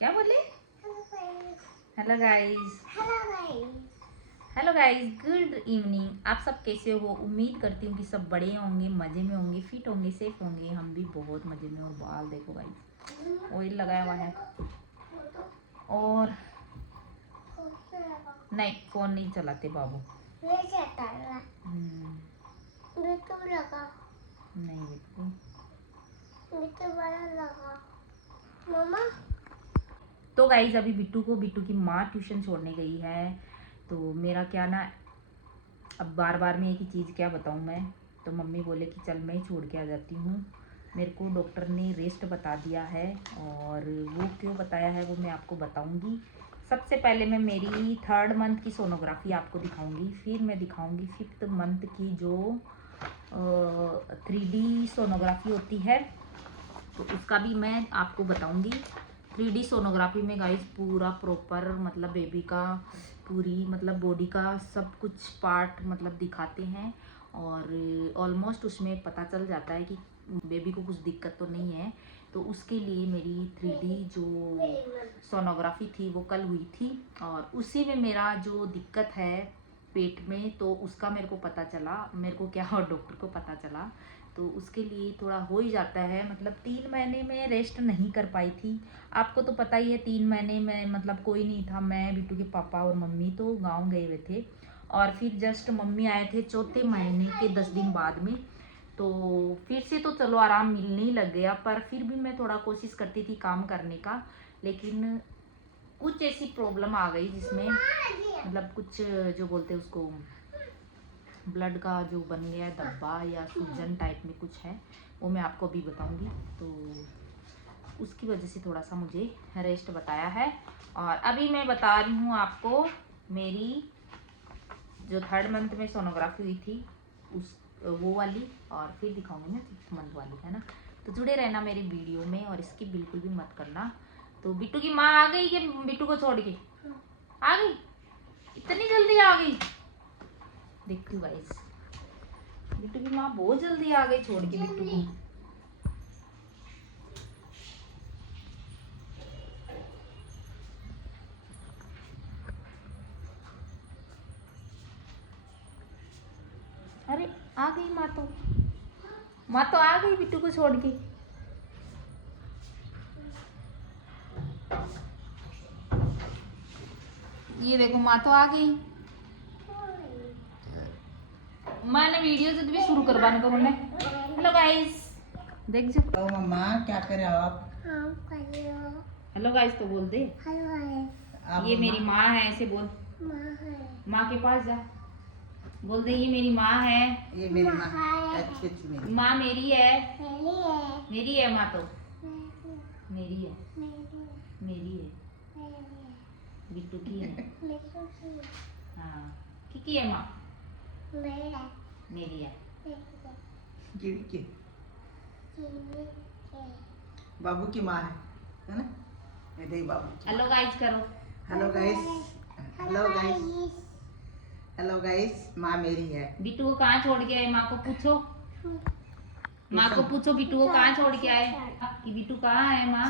क्या बोले? Hello guys, hello guys, good evening. आप सब कैसे हो? उम्मीद करती हूँ कि सब बड़े होंगे, मज़े में होंगे, फिट होंगे, सेफ होंगे। हम भी बहुत मज़े में। और बाल देखो गाइस, ऑयल लगाया हुआ है। और नहीं, फ़ोन नहीं चलाते बाबू। नहीं मम्मा तो गाइस अभी बिट्टू की माँ ट्यूशन छोड़ने गई है। तो मेरा क्या ना, अब बार बार में एक ही चीज़ क्या बताऊँ मैं। तो मम्मी बोले कि चल मैं ही छोड़ के आ जाती हूँ। मेरे को डॉक्टर ने रेस्ट बता दिया है, और वो क्यों बताया है वो मैं आपको बताऊँगी। सबसे पहले मैं मेरी 3rd मंथ की सोनोग्राफी आपको दिखाऊंगी, फिर मैं दिखाऊंगी 5th मंथ की जो 3D सोनोग्राफी होती है, तो उसका भी मैं आपको बताऊंगी। 3D सोनोग्राफी में गाइस पूरा प्रॉपर मतलब बेबी का पूरी मतलब बॉडी का सब कुछ पार्ट मतलब दिखाते हैं, और ऑलमोस्ट उसमें पता चल जाता है कि बेबी को कुछ दिक्कत तो नहीं है। तो उसके लिए मेरी 3D जो सोनोग्राफी थी वो कल हुई थी, और उसी में मेरा जो दिक्कत है पेट में, तो उसका मेरे को पता चला। मेरे को क्या, और डॉक्टर को पता चला। तो उसके लिए थोड़ा हो ही जाता है। मतलब 3 महीने में रेस्ट नहीं कर पाई थी। आपको तो पता ही है 3 महीने में मतलब कोई नहीं था। मैं, बिट्टू के पापा और मम्मी तो गांव गए हुए थे, और फिर जस्ट मम्मी आए थे 4थे महीने के 10 दिन बाद में। तो फिर से तो चलो आराम मिलने ही लग गया, पर फिर भी मैं थोड़ा कोशिश करती थी काम करने का। लेकिन कुछ ऐसी प्रॉब्लम आ गई जिसमें मतलब कुछ जो बोलते हैं उसको, ब्लड का जो बन गया है धब्बा या सूजन टाइप में कुछ है, वो मैं आपको अभी बताऊंगी। तो उसकी वजह से थोड़ा सा मुझे रेस्ट बताया है। और अभी मैं बता रही हूँ आपको मेरी जो 3rd मंथ में सोनोग्राफी हुई थी उस वो वाली, और फिर दिखाऊंगी मैं 5th मंथ वाली, है ना। तो जुड़े रहना मेरी वीडियो में, और इसकी बिल्कुल भी मत करना। तो बिट्टू की माँ आ गई कि बिट्टू को छोड़ के आ गई? इतनी जल्दी आ गई? देखो गाइस, बिट्टू की माँ बहुत जल्दी आ गई छोड़ के बिट्टू को। अरे आ गई माँ तो आ गई बिट्टू को छोड़ के। ये देखो माँ तो आ गई। मैंने वीडियो से भी शुरू करवाने को बोलने। हेलो गाइस, देख जो। तो मम्मा क्या कर रहे हो आप? हेलो गाइस तो बोल दे। आप ये मेरी माँ है, ऐसे बोल। माँ के पास जा, बोल दे ये मेरी माँ है। ये मेरी माँ अच्छी अच्छी मेरी माँ मेरी है। मेरी है माँ तो। मेरी है, मेरी है, बिट्टू की है। हाँ, की है माँ? मेरी है। गिरी की बाबू की माँ है ना? ये देख बाबू की हेलो गाइस करो। Hello guys, hello guys, hello guys, माँ मेरी है। बिट्टू को कहाँ छोड़ के आए? माँ को पूछो, माँ को पूछो बिट्टू को कहाँ छोड़ के आए कि बिट्टू कहाँ है माँ?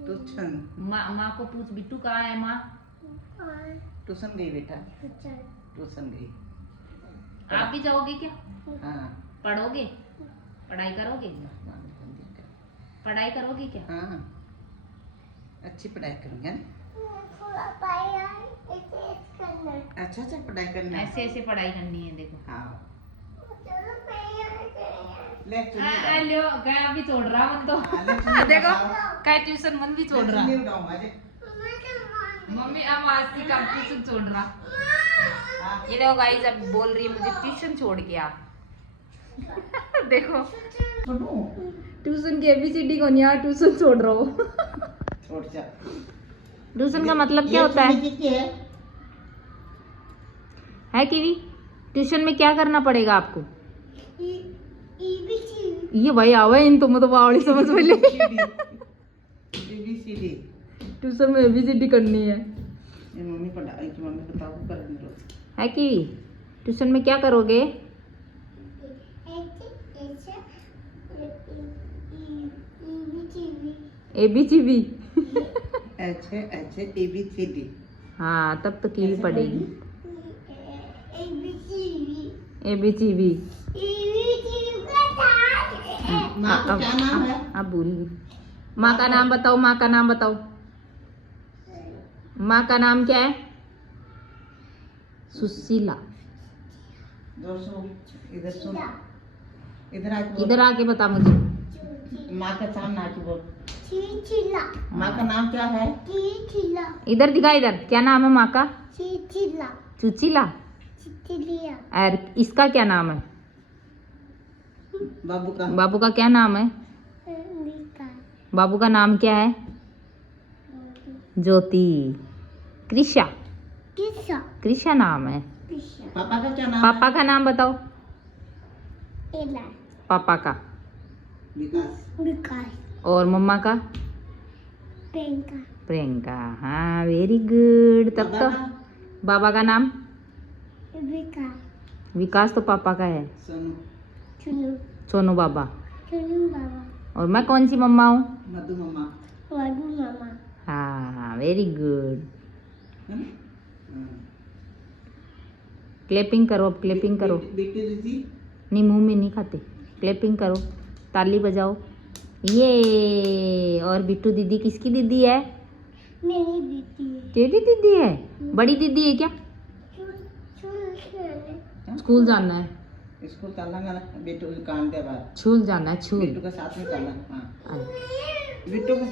ट्यूशन माँ को पूछ बिट्टू कहाँ है माँ? ट्यूशन गई बेटा, ट्यूशन गई। आप भी जाओगे क्या? हाँ पढ़ोगे? पढ़ाई करोगे? पढ़ाई करोगे क्या? हाँ अच्छी पढ़ाई करूँगा ना। अच्छा अच्छा पढ़ाई करना है। ऐसे ऐसे पढ़ाई करनी है देखो। हाँ ले लो क्या अभी छोड़ रहा मन तो। चुन्नी देखो उठाओ। क्या ट्यूशन मन भी छोड़ रहा। उठाऊंगा जी। मम्मी अब आज का ट्यूशन छोड़ रहा। हाँ। ये देखो गाइस अब बोल रही है मुझे ट्यूशन छोड़ के आ। देखो ट्यूशन की ABCD को नहीं आ, ट्यूशन छोड़ रहा हो। छोड़ जा। ट्यूशन का मतलब क्या होता है? है कीवी, ट्यूशन में क्या करना पड़ेगा आपको? ये भाई आवे इन तुम तो बावड़ी समझ में ले। ABCD ट्यूशन में ABCD करनी है। मम्मी पढ़ाई की मम्मी बताओ करने दो। है कीवी, ट्यूशन में क्या करोगे? ABCD H H A B C D. हाँ तब तो कीवी पड़ेगी। A B C B. माँ का क्या नाम है? अब भूल गई। माँ का नाम बताओ, माँ का नाम बताओ। माँ का नाम क्या है? सुशीला। इधर सुन, इधर आके इधर आके बता मुझे। माँ का नाम ना की बोल। माँ का नाम क्या है? इधर दिखा, इधर क्या नाम है माँ का? चुचिला। और इसका क्या नाम है? बाबू का। बाबू का क्या नाम है? बाबू का नाम क्या है? ज्योति। कृषा। कृषा नाम है। पापा का क्या नाम पापा है? का नाम बताओ। पापा का विकास। और मम्मा का? प्रियंका। हाँ वेरी गुड। तब बाबा तो का? बाबा का नाम? विकास तो पापा का है। सोनू। सोनू बाबा। और मैं कौन सी मम्मा हूँ? मधु मम्मा। हाँ वेरी गुड। है ना? हाँ। क्लैपिंग करो, अब क्लैपिंग करो। बेटी दीदी। नहीं मुंह में नहीं खाते। क्लैपिंग करो, ताली बजाओ। ये और बिट्टू दीदी किसकी दीदी है? मेरी दीदी है। तेरी दीदी है? बड़ी दीदी है क्या? स्कूल जाना है। स्कूल चलना ना, बेटू के काम के बाद छूल जाना है, छूल। बेटू के साथ में चलना। हाँ बेटू को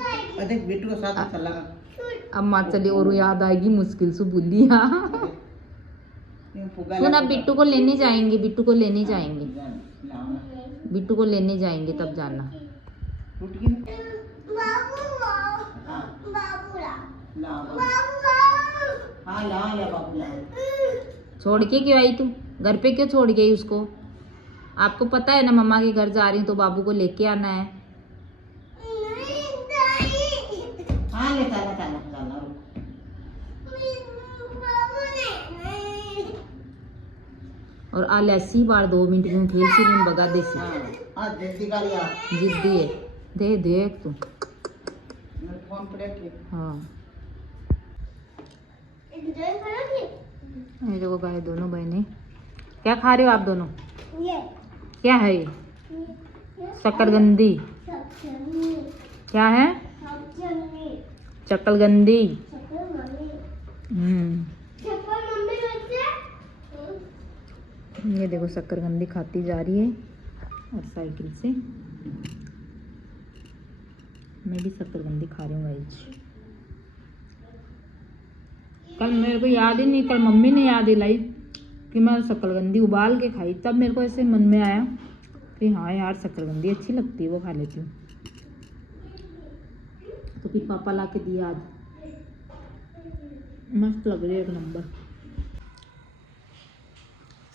देख, बेटू के साथ में चलना। अब माँ चली और याद आएगी मुश्किल से बोली। हाँ सुन, अब बिट्टू को लेने जाएंगे, बिट्टू को लेने जाएंगे, बिट्टू को लेने जाएंगे तब जाना। टूट गई ना? हाँ ला बाबू ला। छोड़ के क्यों आई तू? घर पे क्यों छोड़ गई उसको? आपको पता है ना मम्मा के घर जा रही हूँ तो बाबू को लेके आना है। हाँ ले चला रुक। और आल ऐसी बार 2 मिनट में खेल सी में भगा दे सी। हाँ जिद्दी का लिया। जिद्दी है। दे देख तू। मेरे फोन पे रख। हाँ ये देखो गाय, दोनों बहनें क्या खा रहे हो आप दोनों? क्या है ये? शकरगंदी। क्या है? शकरगंदी। ये देखो शकरगंदी खाती जा रही है और साइकिल से। मैं भी शकरगंदी खा रही हूँ गाइस। कल मेरे को याद ही नहीं, कल मम्मी ने याद दिलाई कि मैं शकरगंदी उबाल के खाई, तब मेरे को ऐसे मन में आया कि हाँ यार शकरगंदी अच्छी लगती है, वो खा लेती हूँ। तो फिर पापा ला के दिया आज। मस्त लग रही है, एक नंबर।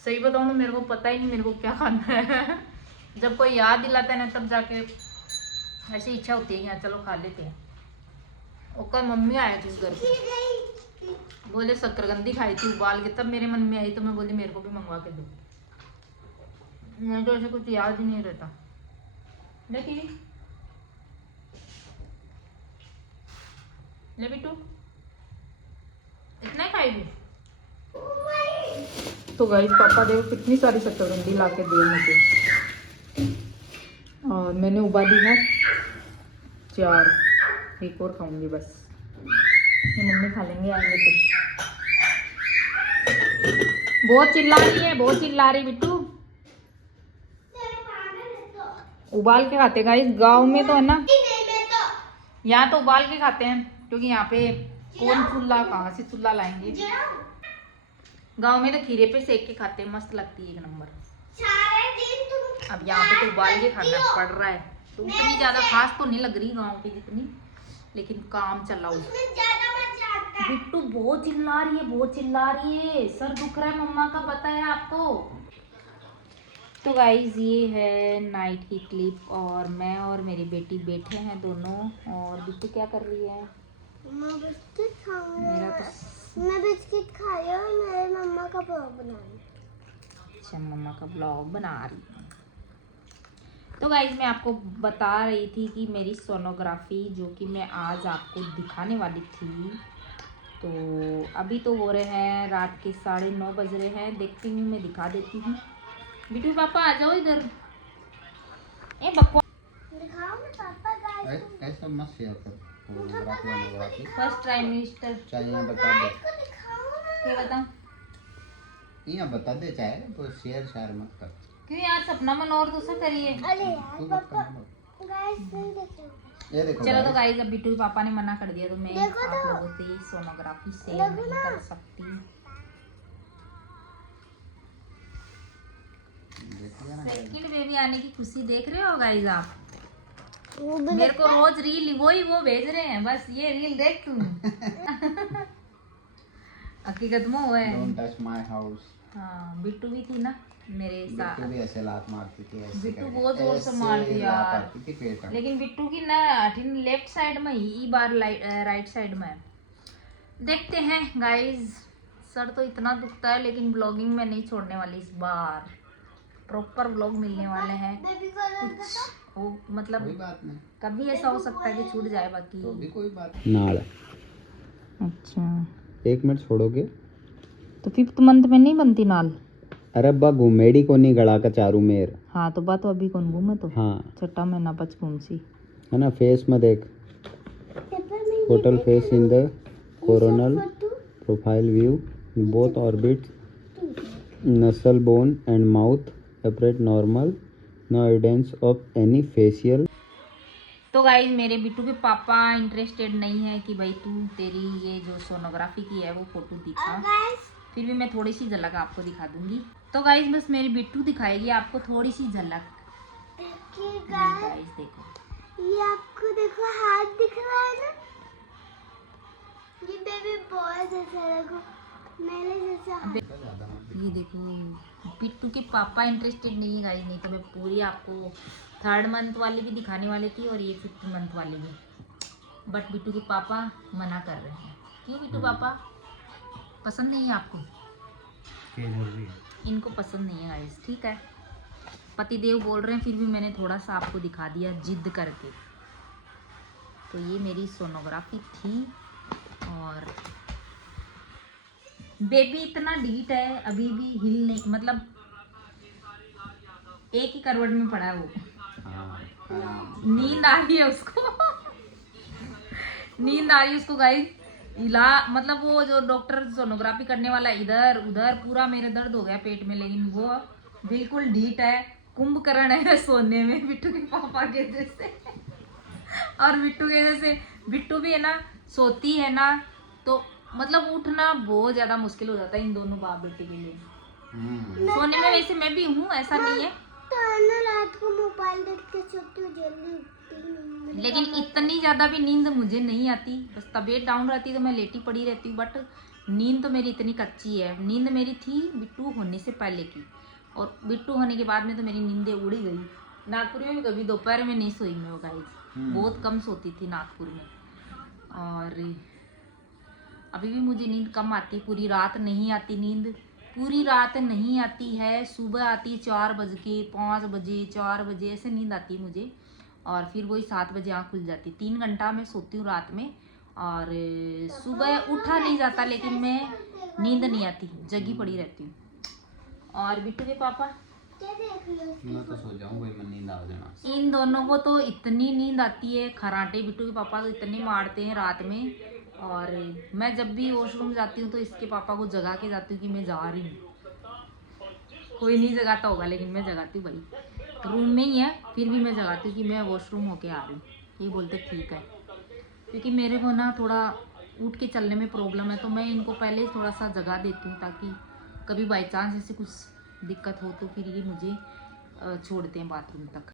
सही बताऊँ तो मेरे को पता ही नहीं मेरे को क्या खाना है। जब कोई याद दिलाता है ना तब जाके ऐसी इच्छा होती है कि हाँ चलो खा लेते हैं। और कल मम्मी आया थी उस घर पे, बोले शकरगंदी खाई थी उबाल के, तब मेरे मन में आई तो मैं बोली मेरे को भी मंगवा के दो। मैं तो ऐसे कुछ याद ही नहीं रहता। लेकिन ले बिट्टू, इतना ही खाएगी? तो गाइस पापा देखो कितनी सारी शकरकंदी ला के दी मुझे, और मैंने उबाली है 4, एक और खाऊंगी बस। ये मम्मी खा लेंगे आएंगे तो। बहुत चिल्ला रही है, बहुत चिल्ला रही बिट्टू। उबाल के खाते गाइस, गांव में तो है ना, यहाँ तो उबाल के खाते हैं क्योंकि यहाँ पे कौन चूल्हा, कहाँ से चूल्हा लाएंगे। गांव में तो खीरे पे सेक के खाते हैं, मस्त लगती है एक नंबर। अब यहाँ पे तो उबाल के खाना पड़ रहा है, तो उतनी ज्यादा खास तो नहीं लग रही गांव की जितनी, लेकिन काम चलाओ। बिट्टू बहुत चिल्ला रही है, बहुत चिल्ला रही है, सर दुख रहा है मम्मा का, पता है आपको। तो गाइज ये है नाइट की क्लिप, और मैं और मेरी बेटी बैठे हैं दोनों, और बिट्टू क्या कर रही है? मैं बिस्किट खाऊंगी। मेरा तो मैं बिस्किट खा रही हूँ, मेरे मम्मा का ब्लॉग बना रही हूँ। अच्छा मम्मा का ब्लॉग बना रही है। तो गाइज मैं आपको बता रही थी कि मेरी सोनोग्राफी जो कि मैं आज आपको दिखाने वाली थी, तो अभी तो हो रहे हैं रात के 9:30 बज रहे हैं। देखती हूँ, मैं दिखा देती हूँ। बिट्टू पापा आ जाओ इधर। ए बकवास दिखाओ ना पापा गाइस ऐसा मत शेयर कर सोनोग्राफी फर्स्ट ट्राइमेस्टर चाहिए बता दे को दिखाओ ना। क्या बताऊँ? यहाँ बता दे चाहे तो शेयर मत कर क्यों यार, सपना मन और दूसरा करिए। अरे यार तू मत पापा कर गाइस नहीं देखो। ये देखो चलो तो guys, गाइज अब बिट्टू के पापा ने मना कर दिया तो मैं देखो आप तो। लोगों से सोनोग्राफी शेयर देखो नहीं ना। कर सकती। देख लिया ना सेकंड बेबी आने की खुशी देख रहे हो गाइज आप? वो भी मेरे को रोज रील वो भेज रहे हैं, बस ये रील देख तू। हकीकत में हुआ है। Don't touch my house. हाँ, बिट्टू भी थी ना मेरे साथ। बिट्टू भी ऐसे लात मारती थी ऐसे बिट्टू करके, बहुत जोर से ऐसे मारती लात यार। आती थी पेट में। लेकिन बिट्टू की ना लेफ्ट साइड में ही बार राइट साइड में है। देखते हैं गाइज, सर तो इतना दुखता है लेकिन ब्लॉगिंग में नहीं छोड़ने वाली इस बार। प्रॉपर ब्लॉग मिलने वाले हैं। बेबी को अलग कुछ वो मतलब कोई बात नहीं, कभी ऐसा हो सकता है कि छूट जाए बाकी। तो भी कोई बात नाल। अच्छा, 1 मिनट छोड़ोगे तो 5th मंथ में नहीं बनती नाल? अरे बा घूमेड़ी को नहीं गड़ा का चारू मेर। हाँ तो बात तो अभी कौन घूमे तो हाँ 6 महीना 5 घूम सी। है ना, फेस में देख, पेपर में total face in the coronal profile view, both orbits, nasal bone and mouth separate normal, no evidence of any facial. तो गाइज मेरे बिट्टू के पापा इंटरेस्टेड नहीं है कि भाई तू तेरी ये जो सोनोग्राफी की है वो फोटो दिखा। गाइस फिर भी मैं थोड़ी सी झलक आपको दिखा दूंगी। तो गाइज बस मेरी बिट्टू दिखाएगी आपको थोड़ी सी झलक। देखिए ये गाइस गाइज देखो, ये आपको देखो हाथ दिख रहा है ना। ये बेबी बॉय जैसा देखो, मेरे जैसा हाथ। ये देखो बिट्टू के पापा इंटरेस्टेड नहीं है गाइज, नहीं तो मैं पूरी आपको 3rd मंथ वाली भी दिखाने वाली थी और ये 5th मंथ वाली भी, बट बिट्टू के पापा मना कर रहे हैं। क्यों बिट्टू पापा, पसंद नहीं है आपको? इनको पसंद नहीं है गाइस, ठीक है। पतिदेव बोल रहे हैं, फिर भी मैंने थोड़ा सा आपको दिखा दिया जिद करके। तो ये मेरी सोनोग्राफी थी और बेबी इतना ढीठ है, अभी भी हिल नहीं, मतलब एक ही करवट में पड़ा है वो। नींद आ रही है उसको। नींद आ रही है उसको गाइस। इला मतलब वो जो डॉक्टर सोनोग्राफी करने वाला इधर उधर पूरा मेरे दर्द हो गया पेट में, लेकिन वो बिल्कुल ढीठ है, कुंभकर्ण है सोने में बिट्टू के पापा के जैसे। और बिट्टू के जैसे बिट्टू भी है ना, सोती है ना तो मतलब उठना बहुत ज्यादा मुश्किल हो जाता है इन दोनों बाप बेटे के लिए। सोने में वैसे मैं भी हूँ, ऐसा नहीं है, तो ना रात को मोबाइल देख के सोती हूँ, जल्दी उठती नहीं। लेकिन इतनी ज्यादा भी नींद मुझे नहीं आती। बस तबीयत डाउन रहती तो मैं लेटी पड़ी रहती हूँ, बट नींद तो मेरी इतनी कच्ची है। नींद मेरी थी बिट्टू होने से पहले की, और बिट्टू होने के बाद में तो मेरी नींदें उड़ गई। नागपुर में भी कभी दोपहर में नहीं सोई मैं, वो गाइस बहुत कम सोती थी नागपुर में। और अभी भी मुझे नींद कम आती, पूरी रात नहीं आती नींद, पूरी रात नहीं आती है। सुबह आती 4 बज के, 5 बजे, 4 बजे ऐसे नींद आती है मुझे, और फिर वही 7 बजे आँख खुल जाती। 3 घंटा मैं सोती हूँ रात में, और सुबह उठा नहीं जाता, लेकिन मैं नींद नहीं आती, जगी पड़ी रहती हूँ। और बिट्टू के पापा, क्या देख रही हो? मैं तो सो जाऊं, भाई मैं नींद आ जाना। इन दोनों को तो इतनी नींद आती है, खराटे बिट्टू के पापा तो इतने मारते हैं रात में। और मैं जब भी वॉशरूम जाती हूँ तो इसके पापा को जगा के जाती हूँ कि मैं जा रही हूँ। कोई नहीं जगाता होगा लेकिन मैं जगाती हूँ भाई, रूम में ही है फिर भी मैं जगाती हूँ कि मैं वॉशरूम होके आ रही हूँ। ये बोलते ठीक है, क्योंकि मेरे को ना थोड़ा उठ के चलने में प्रॉब्लम है, तो मैं इनको पहले थोड़ा सा जगा देती हूँ, ताकि कभी बाई चांस ऐसे कुछ दिक्कत हो तो फिर ये मुझे छोड़ते हैं बाथरूम तक।